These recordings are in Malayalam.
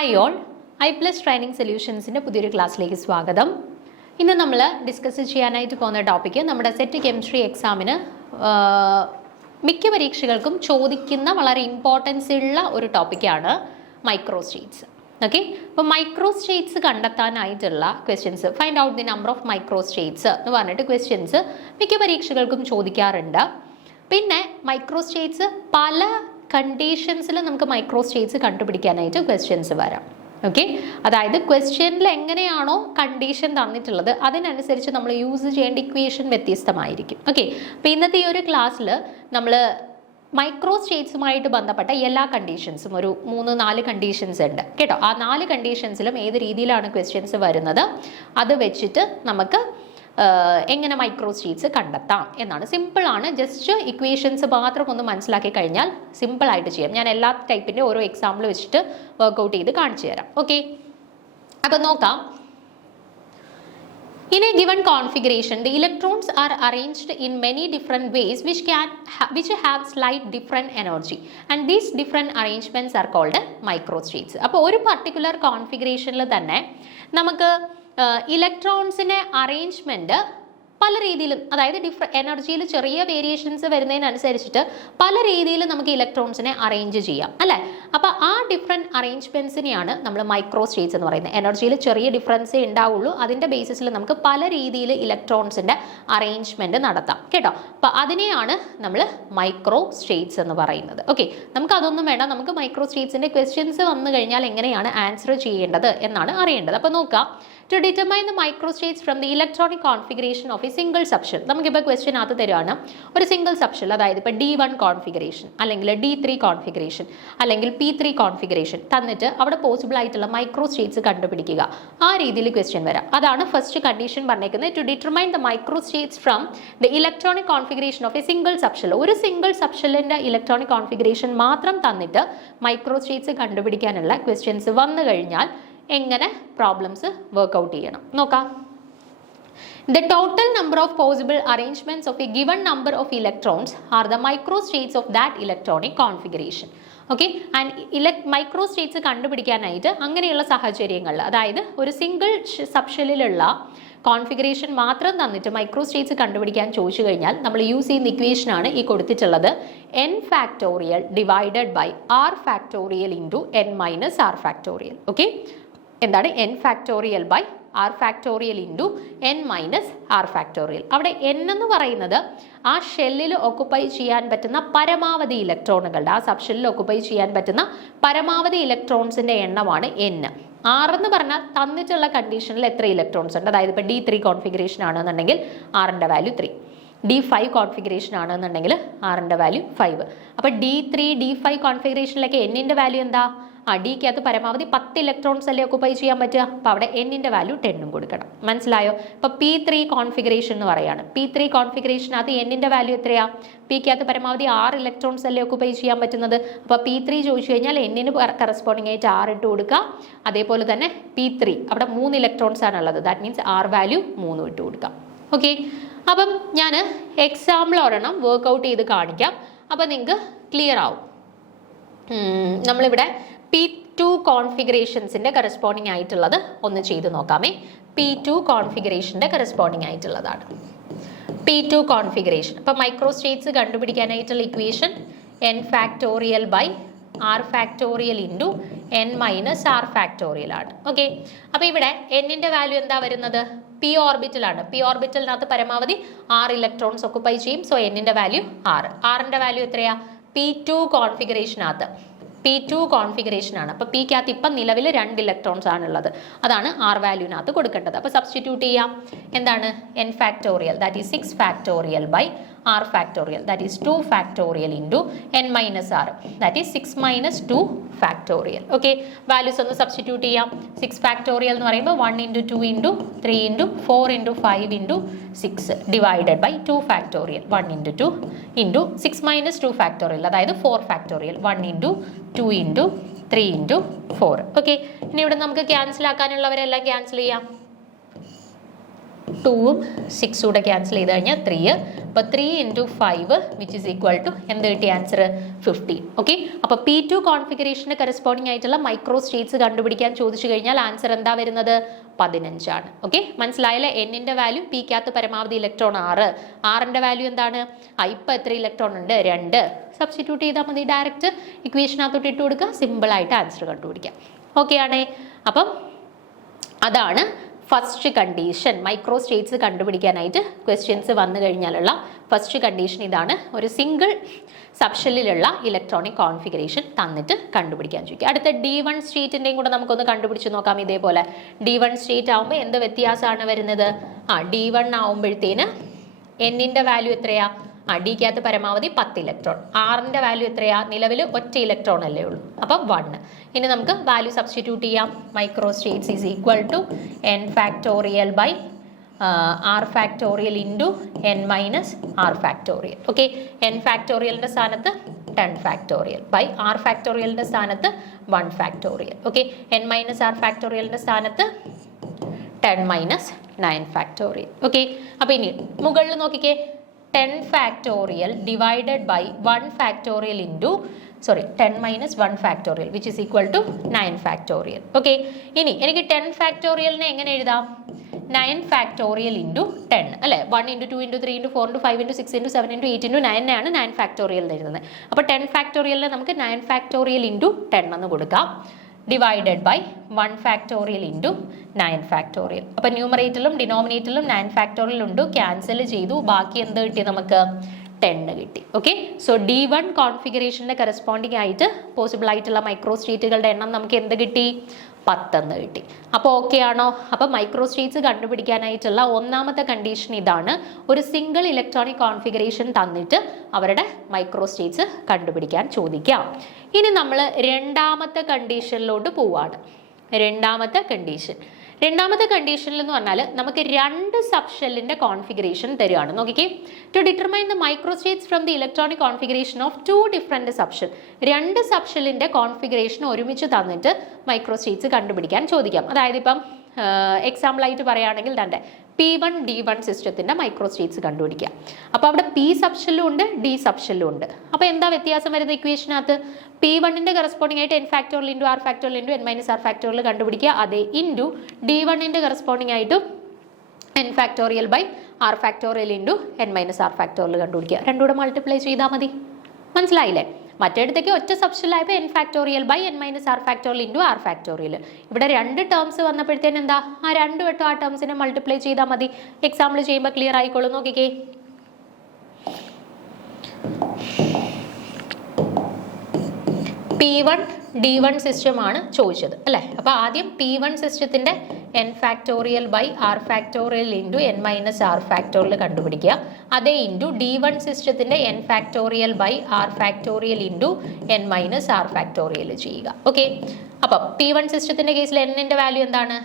ഹായ് ഓൾ, I+ ട്രെയിനിങ് സൊല്യൂഷൻസിൻ്റെ പുതിയൊരു ക്ലാസ്സിലേക്ക് സ്വാഗതം. ഇന്ന് നമ്മൾ ഡിസ്കസ് ചെയ്യാനായിട്ട് പോകുന്ന ടോപ്പിക്ക് നമ്മുടെ സെറ്റ് കെമിസ്ട്രി എക്സാമിന് മിക്ക പരീക്ഷകൾക്കും ചോദിക്കുന്ന വളരെ ഇമ്പോർട്ടൻസ് ഉള്ള ഒരു ടോപ്പിക്കാണ് മൈക്രോസ്റ്റേറ്റ്സ്. ഓക്കെ, അപ്പോൾ മൈക്രോസ്റ്റേറ്റ്സ് കണ്ടെത്താനായിട്ടുള്ള questions, find out the number of microstates എന്ന് പറഞ്ഞിട്ട് ക്വസ്റ്റ്യൻസ് മിക്ക പരീക്ഷകൾക്കും ചോദിക്കാറുണ്ട്. പിന്നെ മൈക്രോസ്റ്റേറ്റ്സ് പല കണ്ടീഷൻസിൽ നമുക്ക് മൈക്രോസ്റ്റേറ്റ്സ് കണ്ടുപിടിക്കാനായിട്ട് ക്വസ്റ്റ്യൻസ് വരാം. ഓക്കെ, അതായത് ക്വസ്റ്റ്യനിൽ എങ്ങനെയാണോ കണ്ടീഷൻ തന്നിട്ടുള്ളത് അതിനനുസരിച്ച് നമ്മൾ യൂസ് ചെയ്യേണ്ട ഇക്വേഷൻ വ്യത്യസ്തമായിരിക്കും. ഓക്കെ, അപ്പോൾ ഇന്നത്തെ ഈ ഒരു ക്ലാസ്സിൽ നമ്മൾ മൈക്രോസ്റ്റേറ്റ്സുമായിട്ട് ബന്ധപ്പെട്ട എല്ലാ കണ്ടീഷൻസും ഒരു 3-4 കണ്ടീഷൻസ് ഉണ്ട് കേട്ടോ. ആ 4 കണ്ടീഷൻസിലും ഏത് രീതിയിലാണ് ക്വസ്റ്റ്യൻസ് വരുന്നത് അത് വെച്ചിട്ട് നമുക്ക് എങ്ങനെ മൈക്രോസ്റ്റേറ്റ്സ് കണ്ടെത്താം എന്നാണ്. സിമ്പിളാണ്, ജസ്റ്റ് ഇക്വേഷൻസ് മാത്രം ഒന്ന് മനസ്സിലാക്കി കഴിഞ്ഞാൽ സിമ്പിളായിട്ട് ചെയ്യാം. ഞാൻ എല്ലാ ടൈപ്പിൻ്റെ ഓരോ എക്സാമ്പിൾ വെച്ചിട്ട് വർക്കൗട്ട് ചെയ്ത് കാണിച്ചു തരാം. ഓക്കെ, അപ്പം നോക്കാം. In a given configuration, the electrons are arranged in many different ways which have slight different energy, and these different arrangements are called microstates. അപ്പോൾ ഒരു പർട്ടിക്കുലർ കോൺഫിഗറേഷനിൽ തന്നെ നമുക്ക് ഇലക്ട്രോൺസിൻ്റെ അറേഞ്ച്മെൻറ്റ് പല രീതിയിലും, അതായത് എനർജിയിൽ ചെറിയ വേരിയേഷൻസ് വരുന്നതിനനുസരിച്ചിട്ട് പല രീതിയിൽ നമുക്ക് ഇലക്ട്രോൺസിനെ അറേഞ്ച് ചെയ്യാം അല്ലേ. അപ്പോൾ ആ ഡിഫറെൻറ്റ് അറേഞ്ച്മെൻറ്റ്സിനെയാണ് നമ്മൾ മൈക്രോസ്റ്റേറ്റ്സ് എന്ന് പറയുന്നത്. എനർജിയിൽ ചെറിയ ഡിഫറൻസേ ഉണ്ടാവുള്ളൂ, അതിൻ്റെ ബേസിസിൽ നമുക്ക് പല രീതിയിൽ ഇലക്ട്രോൺസിൻ്റെ അറേഞ്ച്മെൻറ്റ് നടത്താം കേട്ടോ. അപ്പോൾ അതിനെയാണ് നമ്മൾ മൈക്രോസ്റ്റേറ്റ്സ് എന്ന് പറയുന്നത്. ഓക്കെ, നമുക്ക് അതൊന്നും വേണ്ട, നമുക്ക് മൈക്രോസ്റ്റേറ്റ്സിൻ്റെ ക്വസ്റ്റ്യൻസ് വന്നു കഴിഞ്ഞാൽ എങ്ങനെയാണ് ആൻസർ ചെയ്യേണ്ടത് എന്നാണ് അറിയേണ്ടത്. അപ്പോൾ നോക്കാം. To determine the microstates from the electronic configuration of a single subshell. നമുക്കിപ്പോൾ ക്വസ്റ്റ്യൻ അകത്ത് തരുവാണ് ഒരു സിംഗിൾ സബ്ഷെൽ, അതായത് ഇപ്പോൾ D1 കോൺഫിഗറേഷൻ അല്ലെങ്കിൽ D3 കോൺഫിഗറേഷൻ അല്ലെങ്കിൽ P3 കോൺഫിഗറേഷൻ തന്നിട്ട് അവിടെ പോസിബിൾ ആയിട്ടുള്ള മൈക്രോസ്റ്റേറ്റ്സ് കണ്ടുപിടിക്കുക. ആ രീതിയിൽ ക്വസ്റ്റ്യൻ വരാം. അതാണ് ഫസ്റ്റ് കണ്ടീഷൻ പറഞ്ഞേക്കുന്നത്. To determine the microstates from the electronic configuration of a single subshell. ഒരു സിംഗിൾ സബ്ഷെല്ലിൻ്റെ ഇലക്ട്രോണിക് കോൺഫിഗറേഷൻ മാത്രം തന്നിട്ട് മൈക്രോസ്റ്റേറ്റ്സ് കണ്ടുപിടിക്കാനുള്ള ക്വസ്റ്റ്യൻസ് വന്നു കഴിഞ്ഞാൽ എങ്ങനെ പ്രോബ്ലംസ് വർക്കൗട്ട് ചെയ്യണം നോക്കാം. The total number of possible arrangements of a given number of electrons are the microstates of that electronic configuration. Okay, and microstates കണ്ടുപിടിക്കാനായിട്ട് അങ്ങനെയുള്ള സാഹചര്യങ്ങളിൽ, അതായത് ഒരു സിംഗിൾ സബ്ഷെല്ലിലുള്ള കോൺഫിഗറേഷൻ മാത്രം തന്നിട്ട് മൈക്രോസ്റ്റേറ്റ്സ് കണ്ടുപിടിക്കാൻ ചോദിച്ചു കഴിഞ്ഞാൽ നമ്മൾ യൂസ് ചെയ്യുന്ന ഇക്വേഷനാണ് ഈ കൊടുത്തിട്ടുള്ളത്. n factorial divided by r factorial into n minus r factorial. Okay, എന്താണ് n factorial by r factorial into n minus r factorial. അവിടെ n എന്ന് പറയുന്നത് ആ ഷെല്ലിൽ ഒക്കുപ്പൈ ചെയ്യാൻ പറ്റുന്ന പരമാവധി ഇലക്ട്രോണുകളുടെ, ആ സബ് ഷെല്ലിൽ ഒക്കുപ്പൈ ചെയ്യാൻ പറ്റുന്ന പരമാവധി ഇലക്ട്രോൺസിൻ്റെ എണ്ണമാണ് n. r എന്ന് പറഞ്ഞാൽ തന്നിട്ടുള്ള കണ്ടീഷനിൽ എത്ര ഇലക്ട്രോൺസ് ഉണ്ട്, അതായത് ഇപ്പോൾ D3 കോൺഫിഗറേഷൻ ആണെന്നുണ്ടെങ്കിൽ r-ൻ്റെ വാല്യൂ 3, D5 കോൺഫിഗറേഷൻ ആണെന്നുണ്ടെങ്കിൽ r-ൻ്റെ വാല്യൂ 5. അപ്പോൾ D3 D5 കോൺഫിഗറേഷനിലൊക്കെ n-ൻ്റെ വാല്യൂ എന്താ? ഡിക്കകത്ത് പരമാവധി 10 ഇലക്ട്രോൺസ് അല്ലേ ഒക്കുപ്പൈ ചെയ്യാൻ പറ്റുക. അപ്പോൾ അവിടെ n-ൻ്റെ വാല്യൂ 10 കൊടുക്കണം. മനസ്സിലായോ? ഇപ്പോൾ P3 കോൺഫിഗറേഷൻ എന്ന് പറയാണ്. P3 കോൺഫിഗറേഷനകത്ത് n-ൻ്റെ വാല്യൂ എത്രയാ? പിക്കകത്ത് പരമാവധി 6 ഇലക്ട്രോൺസ് അല്ലേ ഒക്കുപ്പൈ ചെയ്യാൻ പറ്റുന്നത്. അപ്പോൾ P3 ചോദിച്ചു കഴിഞ്ഞാൽ n-ന് കറസ്പോണ്ടിങ് ആയിട്ട് 6 ഇട്ട് കൊടുക്കുക. അതേപോലെ തന്നെ P3 അവിടെ 3 ഇലക്ട്രോൺസ് ആണുള്ളത്, ദാറ്റ് മീൻസ് r വാല്യൂ 3 ഇട്ട് കൊടുക്കാം. ഓക്കെ, അപ്പം ഞാൻ എക്സാമ്പിൾ ഒരെണ്ണം വർക്കൗട്ട് ചെയ്ത് കാണിക്കാം, അപ്പോൾ നിങ്ങൾക്ക് ക്ലിയർ ആവും. നമ്മളിവിടെ P2 കോൺഫിഗറേഷൻസിൻ്റെ കറസ്പോണ്ടിങ് ആയിട്ടുള്ളത് ഒന്ന് ചെയ്ത് നോക്കാമേ. P2 കോൺഫിഗറേഷൻ്റെ കറസ്പോണ്ടിങ് ആയിട്ടുള്ളതാണ് P2 കോൺഫിഗറേഷൻ. അപ്പോൾ മൈക്രോസ്റ്റേറ്റ്സ് കണ്ടുപിടിക്കാനായിട്ടുള്ള equation n factorial by r factorial into n minus r factorial ആണ്. ഓക്കെ, അപ്പോൾ ഇവിടെ n-ൻ്റെ വാല്യൂ എന്താ വരുന്നത്? p ഓർബിറ്റലാണ്. p ഓർബിറ്റലിനകത്ത് പരമാവധി 6 ഇലക്ട്രോൺസ് ഒക്കുപ്പൈ ചെയ്യും. സോ n-ൻ്റെ വാല്യൂ 6. r-ൻ്റെ വാല്യൂ എത്രയാ? P2 കോൺഫിഗറേഷനകത്ത് P2 കോൺഫിഗറേഷൻ ആണ്. അപ്പോൾ പിക്കകത്ത് ഇപ്പം നിലവിൽ 2 ഇലക്ട്രോൺസ് ആണുള്ളത്, അതാണ് r വാല്യൂവിനകത്ത് കൊടുക്കേണ്ടത്. അപ്പോൾ സബ്സ്റ്റിറ്റ്യൂട്ട് ചെയ്യാം. എന്താണ്? n factorial that is 6 factorial by r factorial that is 2 factorial into n minus r that is 6 minus 2 factorial. Okay, values ഒന്ന് സബ്സ്റ്റിറ്റ്യൂട്ട് ചെയ്യാം. 6 ഫാക്ടോറിയൽ എന്ന് പറയുമ്പോൾ 1 into 2 into 3 into 4 into 5 into 6 divided by 2 factorial 1 into 2 into 6 minus 2 factorial, അതായത് 4 factorial 1 into 2 into 3 into 4. Okay, ഇനി ഇവിടെ നമുക്ക് ക്യാൻസൽ ആക്കാനുള്ളവരെല്ലാം ക്യാൻസൽ ചെയ്യാം. 2ഉം 6 കൂടെ ക്യാൻസൽ ചെയ്ത് കഴിഞ്ഞാൽ 3. അപ്പോൾ 3 × 5 വിച്ച് ഈസ് ഈക്വൽ ടു എന്ത് കിട്ടി ആൻസർ 15. ഓക്കെ, അപ്പോൾ P2 കോൺഫിഗറേഷന് കറസ്പോണ്ടിങ് ആയിട്ടുള്ള മൈക്രോ സ്റ്റേറ്റ്സ് കണ്ടുപിടിക്കാൻ ചോദിച്ചു കഴിഞ്ഞാൽ ആൻസർ എന്താ വരുന്നത് 15 ആണ്. ഓക്കെ, മനസ്സിലായല്ലേ? എന്നിന്റെ വാല്യൂ പിക്കകത്ത് പരമാവധി ഇലക്ട്രോൺ 6, ആറിന്റെ വാല്യൂ എന്താണ്? ഇപ്പം എത്ര ഇലക്ട്രോൺ ഉണ്ട്? 2. സബ്സ്റ്റിറ്റ്യൂട്ട് ചെയ്താൽ മതി, ഡയറക്റ്റ് ഇക്വേഷനകത്തോട്ട് ഇട്ട് കൊടുക്കുക, സിമ്പിൾ ആയിട്ട് ആൻസർ കണ്ടുപിടിക്കാം. ഓക്കെ ആണേ? അപ്പം അതാണ് ഫസ്റ്റ് കണ്ടീഷൻ. മൈക്രോ സ്റ്റേറ്റ്സ് കണ്ടുപിടിക്കാനായിട്ട് ക്വസ്റ്റ്യൻസ് വന്നു കഴിഞ്ഞാലുള്ള ഫസ്റ്റ് കണ്ടീഷൻ ഇതാണ്. ഒരു സിംഗിൾ സബ്ഷെല്ലിലുള്ള ഇലക്ട്രോണിക് കോൺഫിഗറേഷൻ തന്നിട്ട് കണ്ടുപിടിക്കാൻ ചോദിക്കുക. അടുത്ത D1 സ്റ്റേറ്റിൻ്റെയും കൂടെ നമുക്കൊന്ന് കണ്ടുപിടിച്ച് നോക്കാം. ഇതേപോലെ D1 സ്റ്റേറ്റ് ആകുമ്പോൾ എന്ത് വ്യത്യാസമാണ് വരുന്നത്? D1 ആവുമ്പോഴത്തേന് എന്നിൻ്റെ വാല്യൂ എത്രയാ? ഡിക്കകത്ത് പരമാവധി 10 ഇലക്ട്രോൺ. ആറിൻ്റെ വാല്യൂ എത്രയാ? നിലവിൽ ഒറ്റ ഇലക്ട്രോൺ അല്ലേ ഉള്ളൂ, അപ്പം 1. ഇനി നമുക്ക് വാല്യൂ സബ്സ്റ്റിറ്റ്യൂട്ട് ചെയ്യാം. Microstates is equal to n factorial by r factorial into n minus r factorial. Okay, n ഫാക്ടോറിയലിൻ്റെ സ്ഥാനത്ത് 10 ഫാക്ടോറിയൽ ബൈ r ഫാക്ടോറിയലിൻ്റെ സ്ഥാനത്ത് 1 factorial. Okay, n minus r ഫാക്ടോറിയലിൻ്റെ സ്ഥാനത്ത് 10 മൈനസ് 9 ഫാക്ടോറിയൽ. ഓക്കെ, അപ്പോൾ ഇനി മുകളിൽ നോക്കിക്കേ, 10 factorial divided by 1 factorial into 10 minus 1 factorial which is equal to 9 factorial. Okay, ഇനി എനിക്ക് 10 ഫാക്ടോറിയലിനെ എങ്ങനെ എഴുതാം? 9 ഫാക്ടോറിയൽ ഇൻറ്റു 10 അല്ലേ? 1 × 2 × 3 × 4 × 5 × 6 × 7 × 8 × 9 ആണ് 9 ഫാക്ടോറിയൽ എഴുതുന്നത്. അപ്പോൾ 10 ഫാക്ടോറിയലിനെ നമുക്ക് 9 ഫാക്ടോറിയൽ ഇൻറ്റു 10 എന്ന് കൊടുക്കാം, divided by 1 factorial into 9 factorial. അപ്പം ന്യൂമറേറ്ററിലും ഡിനോമിനേറ്ററിലും 9 ഫാക്ടോറിയൽ ഉണ്ട്, ക്യാൻസൽ ചെയ്തു, ബാക്കി എന്ത് കിട്ടി നമുക്ക്? 10 കിട്ടി. ഓക്കെ, സോ D1 കോൺഫിഗറേഷൻ്റെ കറസ്പോണ്ടിങ് ആയിട്ട് പോസിബിൾ ആയിട്ടുള്ള മൈക്രോ സ്റ്റേറ്റുകളുടെ എണ്ണം നമുക്ക് എന്ത് കിട്ടി? 10 കിട്ടി. അപ്പോൾ ഓക്കെ ആണോ? അപ്പോൾ മൈക്രോ സ്റ്റേറ്റ്സ് കണ്ടുപിടിക്കാനായിട്ടുള്ള ഒന്നാമത്തെ കണ്ടീഷൻ ഇതാണ്. ഒരു സിംഗിൾ ഇലക്ട്രോണിക് കോൺഫിഗറേഷൻ തന്നിട്ട് അവരുടെ മൈക്രോ സ്റ്റേറ്റ്സ് കണ്ടുപിടിക്കാൻ ചോദിക്കാം. ഇനി നമ്മൾ രണ്ടാമത്തെ കണ്ടീഷനിലോട്ട് പോവാണ്. രണ്ടാമത്തെ കണ്ടീഷനിൽ എന്ന് പറഞ്ഞാൽ നമുക്ക് 2 സബ്ഷെല്ലിന്റെ കോൺഫിഗറേഷൻ തരികയാണ്. നോക്കിക്കേ, to determine the micro states from the electronic configuration of 2 different subshell. 2 സബ്ഷെല്ലിന്റെ കോൺഫിഗറേഷൻ ഒരുമിച്ച് തന്നിട്ട് മൈക്രോ സ്റ്റേറ്റ്സ് കണ്ടുപിടിക്കാൻ ചോദിക്കാം. അതായത് ഇപ്പം എക്സാമ്പിൾ ആയിട്ട് പറയുകയാണെങ്കിൽ തന്നെ P1 D1 സിസ്റ്റത്തിന്റെ മൈക്രോ സ്റ്റേറ്റ്സ് കണ്ടുപിടിക്കുക. അപ്പോൾ അവിടെ P സബ്ഷെല്ലും ഉണ്ട്, D സബ്ഷെല്ലും ഉണ്ട്. അപ്പോൾ എന്താ വ്യത്യാസം വരുന്ന ഇക്വേഷനകത്ത്? P1ന്റെ കറസ്പോണ്ടിങ് ആയിട്ട് n factorial into r factorial into n minus r factorial കണ്ടുപിടിക്കുക. അതേ ഇൻറ്റു D1ന്റെ കറസ്പോണ്ടിങ് ആയിട്ട് n factorial by r factorial into n minus r factorial കണ്ടുപിടിക്കുക. രണ്ടുകൂടെ മൾട്ടിപ്ലൈ ചെയ്താൽ മതി. മനസ്സിലായില്ലേ? മറ്റേടത്തേക്ക് ഒറ്റ സബ്ഷെല്ലായപ്പോൾ n factorial by n minus r factorial into r factorial. ഇവിടെ 2 ടേംസ് വന്നപ്പോഴത്തേന് എന്താ? ആ 2 വട്ടം ആ ടേംസിനെ മൾട്ടിപ്ലൈ ചെയ്താൽ മതി. എക്സാമ്പിൾ ചെയ്യുമ്പോൾ ക്ലിയർ ആയിക്കോളും. നോക്കിക്കേ, P1 D1 സിസ്റ്റമാണ് ചോദിച്ചത് അല്ലേ? അപ്പോൾ ആദ്യം P1 സിസ്റ്റത്തിൻ്റെ n factorial by r factorial into n minus r factorial കണ്ടുപിടിക്കുക. അതേ ഇൻറ്റു D1 സിസ്റ്റത്തിൻ്റെ n factorial by r factorial into n minus r factorial ചെയ്യുക. ഓക്കെ, അപ്പം P1 സിസ്റ്റത്തിൻ്റെ കേസിൽ n-ന്റെ വാല്യൂ എന്താണ്?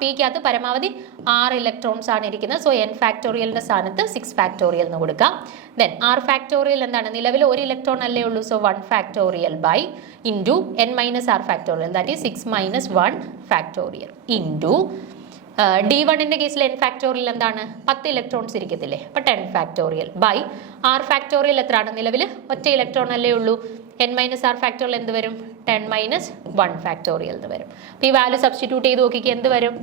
പിക്കകത്ത് പരമാവധി 6 ഇലക്ട്രോൺസ് ആണ് ഇരിക്കുന്നത്. സോ n ഫാക്ടോറിയലിൻ്റെ സ്ഥാനത്ത് 6 ഫാക്ടോറിയൽ എന്ന് കൊടുക്കാം. ദെൻ r ഫാക്ടോറിയൽ എന്താണ്? നിലവിൽ 1 ഇലക്ട്രോൺ അല്ലേ ഉള്ളൂ. So 1 factorial by into n minus r factorial, that is 6 minus 1 factorial into D1ന്റെ കേസിൽ n ഫാക്ടോറിയൽ എന്താണ്? 10 ഇലക്ട്രോൺസ് ഇരിക്കത്തില്ലേ? അപ്പോൾ 10 ഫാക്ടോറിയൽ ബൈ r ഫാക്ടോറിയൽ എത്രയാണ്? നിലവിൽ ഒറ്റ ഇലക്ട്രോൺ അല്ലേ ഉള്ളൂ. n മൈനസ് r ഫാക്ടോറിയൽ എന്ത് വരും? 10 മൈനസ് 1 ഫാക്ടോറിയൽ എന്ന് വരും. അപ്പോൾ ഈ വാല്യൂ സബ്സ്റ്റിറ്റ്യൂട്ട് ചെയ്ത് നോക്കിക്ക് എന്ത് വരും?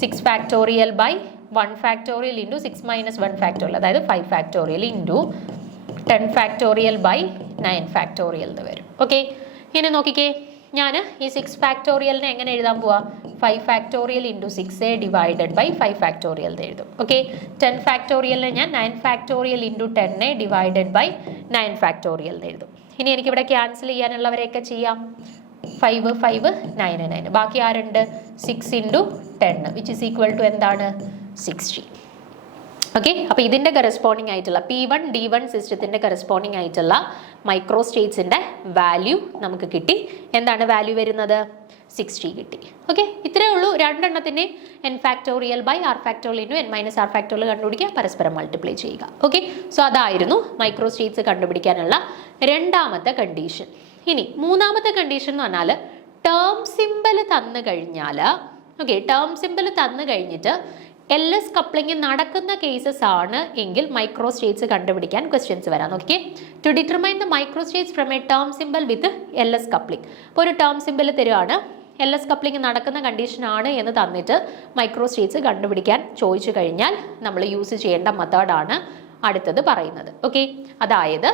6 factorial by 1 factorial into 6 minus 1 factorial, അതായത് 5 factorial into 10 factorial by 9 factorial എന്ന് വരും. ഓക്കെ, ഇനി നോക്കിക്കേ, ഞാൻ ഈ 6 ഫാക്ടോറിയലിനെ എങ്ങനെ എഴുതാൻ പോവാ? 5 factorial into 6 divided by 5 factorial എഴുതും. ഓക്കെ, 10 ഫാക്ടോറിയലിനെ ഞാൻ 9 factorial into 10 divided by 9 factorial എഴുതും. ഇനി എനിക്കിവിടെ ക്യാൻസൽ ചെയ്യാനുള്ളവരെയൊക്കെ ചെയ്യാം. 5 5 9 9, ബാക്കി ആരുണ്ട്? 6 into 10 which is equal to എന്താണ്? 60. ഓക്കെ, അപ്പോൾ ഇതിൻ്റെ കറസ്പോണ്ടിങ് ആയിട്ടുള്ള P1 D1 സിസ്റ്റത്തിൻ്റെ കറസ്പോണ്ടിങ് ആയിട്ടുള്ള മൈക്രോ സ്റ്റേറ്റ്സിൻ്റെ വാല്യൂ നമുക്ക് കിട്ടി. എന്താണ് വാല്യൂ വരുന്നത്? 60 കിട്ടി. ഓക്കെ, ഇത്രയേ ഉള്ളൂ. രണ്ടെണ്ണത്തിൻ്റെ n factorial by r factorial into n minus r factorial കണ്ടുപിടിക്കുക, പരസ്പരം മൾട്ടിപ്ലൈ ചെയ്യുക. ഓക്കെ, സോ അതായിരുന്നു മൈക്രോ സ്റ്റേറ്റ്സ് കണ്ടുപിടിക്കാനുള്ള രണ്ടാമത്തെ കണ്ടീഷൻ. ഇനി മൂന്നാമത്തെ കണ്ടീഷൻ എന്ന് പറഞ്ഞാൽ ടേം സിമ്പൽ തന്നു കഴിഞ്ഞാൽ, ഓക്കെ, ടേം സിമ്പൽ തന്നു കഴിഞ്ഞിട്ട് LS കപ്ലിംഗ് നടക്കുന്ന കേസസ് ആണ് എങ്കിൽ മൈക്രോ സ്റ്റേറ്റ്സ് കണ്ടുപിടിക്കാൻ ക്വസ്റ്റ്യൻസ് വരാം. നോക്കിയേ, to determine the micro states from a term simple with LS coupling. ഇപ്പോൾ ഒരു ടേം സിമ്പിൾ തരുവാണ്, LS കപ്ലിംഗ് നടക്കുന്ന കണ്ടീഷൻ ആണ് എന്ന് തന്നിട്ട് മൈക്രോ സ്റ്റേറ്റ്സ് കണ്ടുപിടിക്കാൻ ചോദിച്ചു കഴിഞ്ഞാൽ നമ്മൾ യൂസ് ചെയ്യേണ്ട മെത്തേഡാണ് അടുത്തത് പറയുന്നത്. ഓക്കെ, അതായത്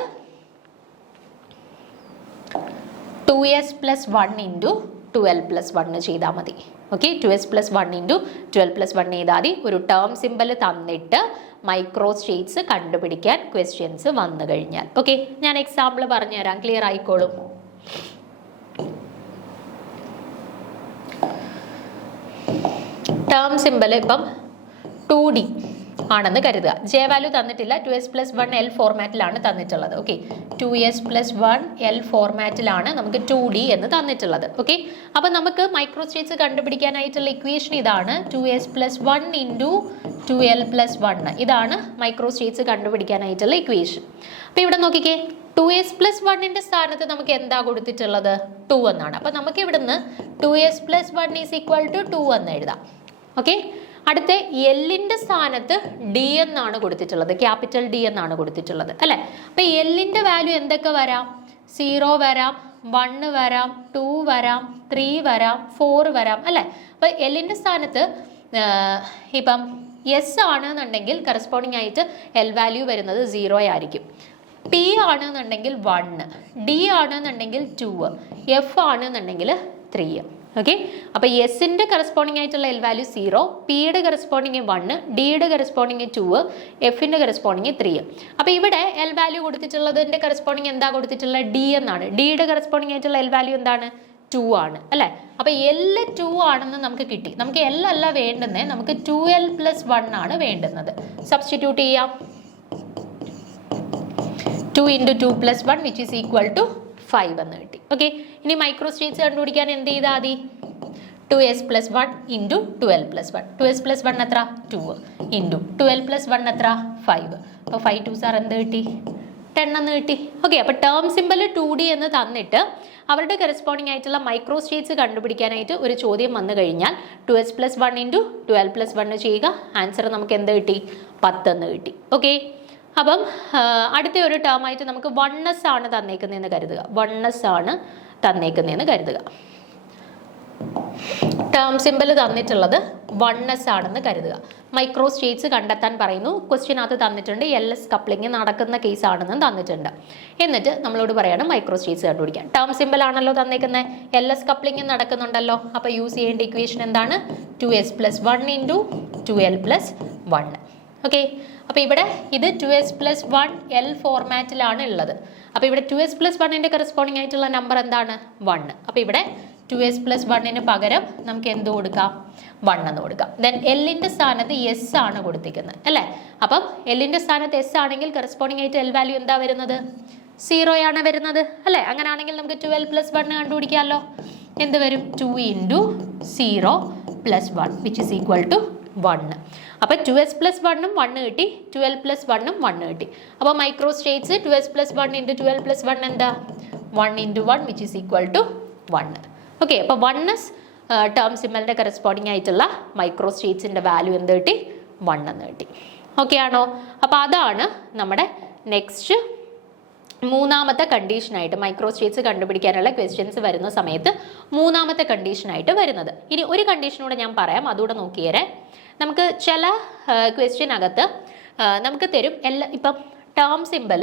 2s + 1 × 12 + 1 ചെയ്താൽ മതി. ഓക്കെ, 2s + 1 × 12 + 1 ചെയ്താൽ മതി. ഒരു ടേം സിമ്പിൾ തന്നിട്ട് മൈക്രോ സ്റ്റേറ്റ്സ് കണ്ടുപിടിക്കാൻ ക്വസ്റ്റ്യൻസ് വന്നു കഴിഞ്ഞാൽ. ഓക്കെ, ഞാൻ എക്സാമ്പിൾ പറഞ്ഞു തരാം, ക്ലിയർ ആയിക്കോളും. ടേം സിമ്പിൾ ഇപ്പം 2D ആണെന്ന് കരുതുക. ജെ വാല്യൂ തന്നിട്ടില്ല, 2s + 1 L ഫോർമാറ്റിലാണ് തന്നിട്ടുള്ളത്. ഓക്കെ, 2s + 1 L ഫോർമാറ്റിലാണ് നമുക്ക് 2D എന്ന് തന്നിട്ടുള്ളത്. ഓക്കെ, അപ്പം നമുക്ക് മൈക്രോ സ്റ്റേറ്റ്സ് കണ്ടുപിടിക്കാനായിട്ടുള്ള ഇക്വേഷൻ ഇതാണ്, 2s + 1 × 2L + 1. ഇതാണ് മൈക്രോ സ്റ്റേറ്റ്സ് കണ്ടുപിടിക്കാനായിട്ടുള്ള ഇക്വേഷൻ. അപ്പം ഇവിടെ നോക്കിക്കേ, 2s + 1 സ്ഥാനത്ത് നമുക്ക് എന്താ കൊടുത്തിട്ടുള്ളത്? 2 എന്നാണ്. അപ്പം നമുക്ക് ഇവിടുന്ന് 2s + 1 = 2 എന്ന് എഴുതാം. ഓക്കെ, അടുത്ത എല്ലിൻ്റെ സ്ഥാനത്ത് ഡി എന്നാണ് കൊടുത്തിട്ടുള്ളത്, ക്യാപിറ്റൽ ഡി എന്നാണ് കൊടുത്തിട്ടുള്ളത് അല്ലേ. അപ്പം എല്ലിൻ്റെ വാല്യൂ എന്തൊക്കെ വരാം? 0 വരാം, 1 വരാം, 2 വരാം, 3 വരാം, 4 വരാം അല്ലേ. അപ്പം എല്ലിൻ്റെ സ്ഥാനത്ത് ഇപ്പം എസ് ആണെന്നുണ്ടെങ്കിൽ കറസ്പോണ്ടിങ് ആയിട്ട് എൽ വാല്യൂ വരുന്നത് 0 ആയിരിക്കും. പി ആണെന്നുണ്ടെങ്കിൽ 1, ഡി ആണെന്നുണ്ടെങ്കിൽ 2, എഫ് ആണെന്നുണ്ടെങ്കിൽ 3. ഓക്കെ, അപ്പോൾ എസിൻ്റെ കറസ്പോണ്ടിങ് ആയിട്ടുള്ള എൽ വാല്യൂ 0, പിയുടെ കറസ്പോണ്ടിങ് 1, ഡിയുടെ കറസ്പോണ്ടിങ് 2, എഫിൻ്റെ കറസ്പോണ്ടിങ് 3. അപ്പോൾ ഇവിടെ എൽ വാല്യൂ കൊടുത്തിട്ടുള്ളതിൻ്റെ കറസ്പോണ്ടിങ് എന്താ കൊടുത്തിട്ടുള്ളത്? ഡി എന്നാണ്. ഡിയുടെ കറസ്പോണ്ടിങ് ആയിട്ടുള്ള എൽ വാല്യൂ എന്താണ്? 2 ആണ് അല്ലേ. അപ്പോൾ എൽ 2 ആണെന്ന് നമുക്ക് കിട്ടി. നമുക്ക് എൽ അല്ല വേണ്ടുന്നത്, നമുക്ക് 2L + 1 ആണ് വേണ്ടുന്നത്. സബ്സ്റ്റിറ്റ്യൂട്ട് ചെയ്യാം. 2 × 2 + 1 which is equal to 5 എന്ന് കിട്ടി. ഓക്കെ, ഇനി മൈക്രോ സ്റ്റേറ്റ്സ് കണ്ടുപിടിക്കാൻ എന്ത് ചെയ്താൽ മതി? 2s + 1 × 12 + 1. 2s + 1 എത്ര? 2 × 12 + 1 എത്ര? 5. അപ്പോൾ 5 2s are എന്ത് കിട്ടി? 10 എന്ന് കിട്ടി. ഓക്കെ, അപ്പോൾ ടേം സിമ്പിൾ 2D എന്ന് തന്നിട്ട് അവരുടെ കറസ്പോണ്ടിങ് ആയിട്ടുള്ള മൈക്രോ സ്റ്റേറ്റ്സ് കണ്ടുപിടിക്കാനായിട്ട് ഒരു ചോദ്യം വന്നു കഴിഞ്ഞാൽ 2s + 1 × 12 + 1 ചെയ്യുക. ആൻസർ നമുക്ക് എന്ത് കിട്ടി? 10 എന്ന് കിട്ടി. ഓക്കെ, അപ്പം അടുത്ത ഒരു ടേം ആയിട്ട് നമുക്ക് 1s ആണ് തന്നേക്കുന്നതെന്ന് കരുതുക. 1s ആണ് തന്നേക്കുന്നതെന്ന് കരുതുക. ടേം സിമ്പിൾ തന്നിട്ടുള്ളത് 1s ആണെന്ന് കരുതുക. മൈക്രോ സ്റ്റേറ്റ്സ് കണ്ടെത്താൻ പറയുന്നു. ക്വസ്റ്റ്യനകത്ത് തന്നിട്ടുണ്ട് LS കപ്ലിംഗ് നടക്കുന്ന കേസ് ആണെന്നും തന്നിട്ടുണ്ട്. എന്നിട്ട് നമ്മളോട് പറയണം മൈക്രോ സ്റ്റേറ്റ്സ് കണ്ടുപിടിക്കാൻ. ടേം സിമ്പിൾ ആണല്ലോ തന്നേക്കുന്നത്, LS കപ്ലിംഗ് നടക്കുന്നുണ്ടല്ലോ. അപ്പോൾ യൂസ് ചെയ്യേണ്ട ഇക്വേഷൻ എന്താണ്? 2s + 1 × 2L + 1. ഓക്കെ, അപ്പോൾ ഇവിടെ ഇത് 2s + 1 L ഫോർമാറ്റിലാണ് ഉള്ളത്. അപ്പോൾ ഇവിടെ 2s + 1 കറസ്പോണ്ടിങ് ആയിട്ടുള്ള നമ്പർ എന്താണ്? 1. അപ്പോൾ ഇവിടെ 2s + 1 പകരം നമുക്ക് എന്ത് കൊടുക്കാം? 1 എന്ന് കൊടുക്കാം. ദെൻ എല്ലിൻ്റെ സ്ഥാനത്ത് എസ് ആണ് കൊടുത്തിരിക്കുന്നത് അല്ലേ. അപ്പം എല്ലിൻ്റെ സ്ഥാനത്ത് എസ് ആണെങ്കിൽ കറസ്പോണ്ടിങ് ആയിട്ട് എൽ വാല്യൂ എന്താ വരുന്നത്? 0 ആണ് വരുന്നത് അല്ലേ. അങ്ങനെയാണെങ്കിൽ നമുക്ക് 2L + 1 കണ്ടുപിടിക്കാമല്ലോ. എന്ത് വരും? 2 × 0 + 1 which is equal to 1. അപ്പോൾ 2s + 1 1 കിട്ടി, 2L + 1 1 കിട്ടി. അപ്പോൾ മൈക്രോ സ്റ്റേറ്റ്സ് 2s + 1 × 2L + 1 എന്താ? 1 × 1 which is equal to 1. Okay, അപ്പോൾ 1s ടേം സിമ്പിളിൻ്റെ കറസ്പോണ്ടിങ് ആയിട്ടുള്ള മൈക്രോ സ്റ്റേറ്റ്സിൻ്റെ വാല്യൂ എന്ത് കിട്ടി? 1 എന്ന് കിട്ടി. ഓക്കെ ആണോ? അപ്പോൾ അതാണ് നമ്മുടെ നെക്സ്റ്റ് മൂന്നാമത്തെ കണ്ടീഷനായിട്ട് മൈക്രോ സ്റ്റേറ്റ്സ് കണ്ടുപിടിക്കാനുള്ള ക്വസ്റ്റ്യൻസ് വരുന്ന സമയത്ത് മൂന്നാമത്തെ കണ്ടീഷനായിട്ട് വരുന്നത്. ഇനി ഒരു കണ്ടീഷനൂടെ ഞാൻ പറയാം, അതുകൂടെ നോക്കിയേരെ. നമുക്ക് ചില ക്വസ്റ്റ്യനകത്ത് നമുക്ക് തരും ഇപ്പം ടേം സിമ്പിൾ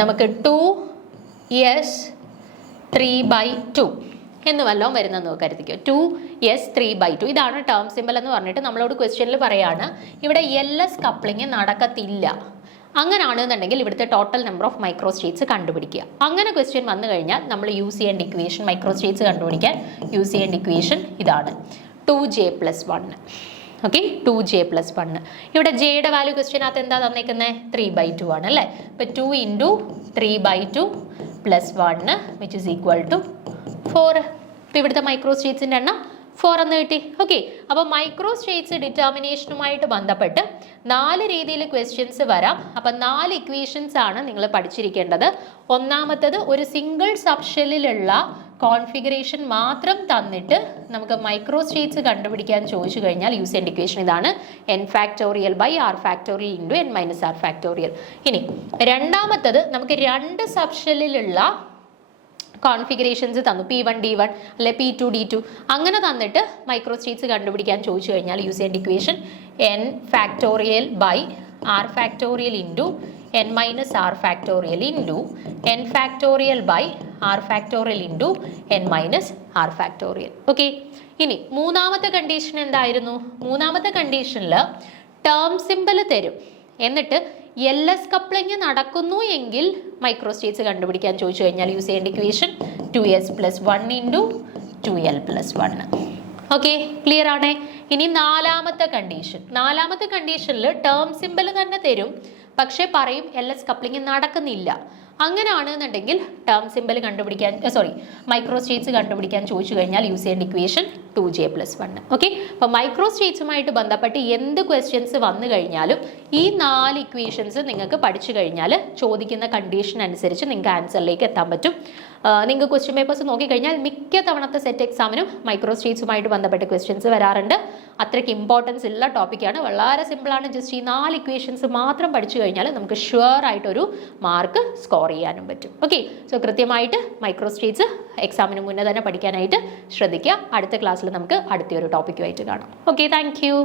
നമുക്ക് 2s 3/2 എന്ന് വല്ലതും വരുന്നെന്ന് കരുതിക്കോ. 2s 3/2 ഇതാണ് ടേം സിമ്പിൾ എന്ന് പറഞ്ഞിട്ട് നമ്മളോട് ക്വസ്റ്റ്യനിൽ പറയാണ് ഇവിടെ LS കപ്ലിംഗ് നടക്കത്തില്ല. അങ്ങനെയാണെന്നുണ്ടെങ്കിൽ ഇവിടുത്തെ total number of micro States കണ്ടുപിടിക്കുക. അങ്ങനെ ക്വസ്റ്റ്യൻ വന്നു കഴിഞ്ഞാൽ നമ്മൾ യൂസ് ചെയ്യേണ്ട ഇക്വേഷൻ, മൈക്രോ സ്റ്റേറ്റ്സ് കണ്ടുപിടിക്കാൻ യൂസ് ചെയ്യേണ്ട ഇക്വേഷൻ ഇതാണ്, 2j + 1. Okay, 2j + 1. ഇവിടെ ജെയുടെ വാല്യൂ ക്വസ്റ്റ്യനകത്ത് എന്താ തന്നേക്കുന്നത്? 3/2 ആണ് അല്ലേ. ഇപ്പം 2 × 3/2 + 1 which is equal to 4. ഇപ്പം ഇവിടുത്തെ മൈക്രോ സ്റ്റേറ്റ്സിൻ്റെ എണ്ണം 4 എന്ന് കിട്ടി. ഓക്കെ, അപ്പോൾ മൈക്രോ സ്റ്റേറ്റ്സ് ഡിറ്റർമിനേഷനുമായിട്ട് ബന്ധപ്പെട്ട് 4 രീതിയിൽ ക്വസ്റ്റ്യൻസ് വരാം. അപ്പം 4 ഇക്വേഷൻസ് ആണ് നിങ്ങൾ പഠിച്ചിരിക്കേണ്ടത്. ഒന്നാമത്തത് ഒരു സിംഗിൾ സബ്ഷെല്ലിലുള്ള കോൺഫിഗറേഷൻ മാത്രം തന്നിട്ട് നമുക്ക് മൈക്രോ സ്റ്റേറ്റ്സ് കണ്ടുപിടിക്കാൻ ചോദിച്ചു കഴിഞ്ഞാൽ യൂസ് ചെയ്യേണ്ട ഇക്വേഷൻ ഇതാണ്, n factorial by r factorial into n minus r factorial. ഇനി രണ്ടാമത്തത് നമുക്ക് രണ്ട് സബ്ഷെല്ലിലുള്ള കോൺഫിഗറേഷൻസ് തന്നു, P1 D1 അല്ലെ P2 D2 അങ്ങനെ തന്നിട്ട് മൈക്രോ സ്റ്റേറ്റ്സ് കണ്ടുപിടിക്കാൻ ചോദിച്ചു കഴിഞ്ഞാൽ യൂസ് ചെയ്യേണ്ട equation n factorial by r factorial into n minus r factorial into n factorial by r factorial into n minus r factorial. Okay, ഇനി മൂന്നാമത്തെ കണ്ടീഷൻ എന്തായിരുന്നു? മൂന്നാമത്തെ കണ്ടീഷനിൽ ടേം സിമ്പിൾ തരും, എന്നിട്ട് LS കപ്ലിംഗ് നടക്കുന്നു എങ്കിൽ മൈക്രോ സ്റ്റേറ്റ്സ് കണ്ടുപിടിക്കാൻ ചോദിച്ചു കഴിഞ്ഞാൽ യൂസ് ചെയ്യേണ്ട equation 2s plus 1 into 2l plus 1. Okay, clear ആണേ? ഇനി നാലാമത്തെ കണ്ടീഷനിൽ ടേം സിമ്പിൾ തന്നെ തരും, പക്ഷേ പറയും LS കപ്ലിംഗ് നടക്കുന്നില്ല. അങ്ങനെയാണെന്നുണ്ടെങ്കിൽ ടേം സിമ്പിൾ കണ്ടുപിടിക്കാൻ മൈക്രോ സ്റ്റേറ്റ്സ് കണ്ടുപിടിക്കാൻ ചോദിച്ചു കഴിഞ്ഞാൽ യൂസ് ചെയ്യേണ്ട ഇക്വേഷൻ 2j പ്ലസ് 1. ഓക്കെ, അപ്പോൾ മൈക്രോ സ്റ്റേറ്റ്സുമായിട്ട് ബന്ധപ്പെട്ട് എന്ത് ക്വസ്റ്റ്യൻസ് വന്നു കഴിഞ്ഞാലും ഈ 4 ഇക്വേഷൻസ് നിങ്ങൾക്ക് പഠിച്ചു കഴിഞ്ഞാൽ ചോദിക്കുന്ന കണ്ടീഷൻ അനുസരിച്ച് നിങ്ങൾക്ക് ആൻസറിലേക്ക് എത്താൻ പറ്റും. നിങ്ങൾക്ക് ക്വസ്റ്റ്യൻ പേപ്പേഴ്സ് നോക്കിക്കഴിഞ്ഞാൽ മിക്ക തവണത്തെ സെറ്റ് എക്സാമിനും മൈക്രോ സ്റ്റേറ്റ്സുമായിട്ട് ബന്ധപ്പെട്ട ക്വസ്റ്റ്യൻസ് വരാറുണ്ട്. അത്രയ്ക്ക് ഇമ്പോർട്ടൻസ് ഉള്ള ടോപ്പിക്കാണ്, വളരെ സിമ്പിളാണ്. ജസ്റ്റ് ഈ 4 ഇക്വേഷൻസ് മാത്രം പഠിച്ചു കഴിഞ്ഞാൽ നമുക്ക് ഷുവർ ആയിട്ടൊരു മാർക്ക് സ്കോർ ചെയ്യാനും പറ്റും. ഓക്കെ, സോ കൃത്യമായിട്ട് മൈക്രോ സ്റ്റേറ്റ്സ് എക്സാമിന് മുന്നേ തന്നെ പഠിക്കാനായിട്ട് ശ്രദ്ധിക്കുക. അടുത്ത ക്ലാസ്സിൽ നമുക്ക് അടുത്തൊരു ടോപ്പിക്കുമായിട്ട് കാണാം. Okay, thank you.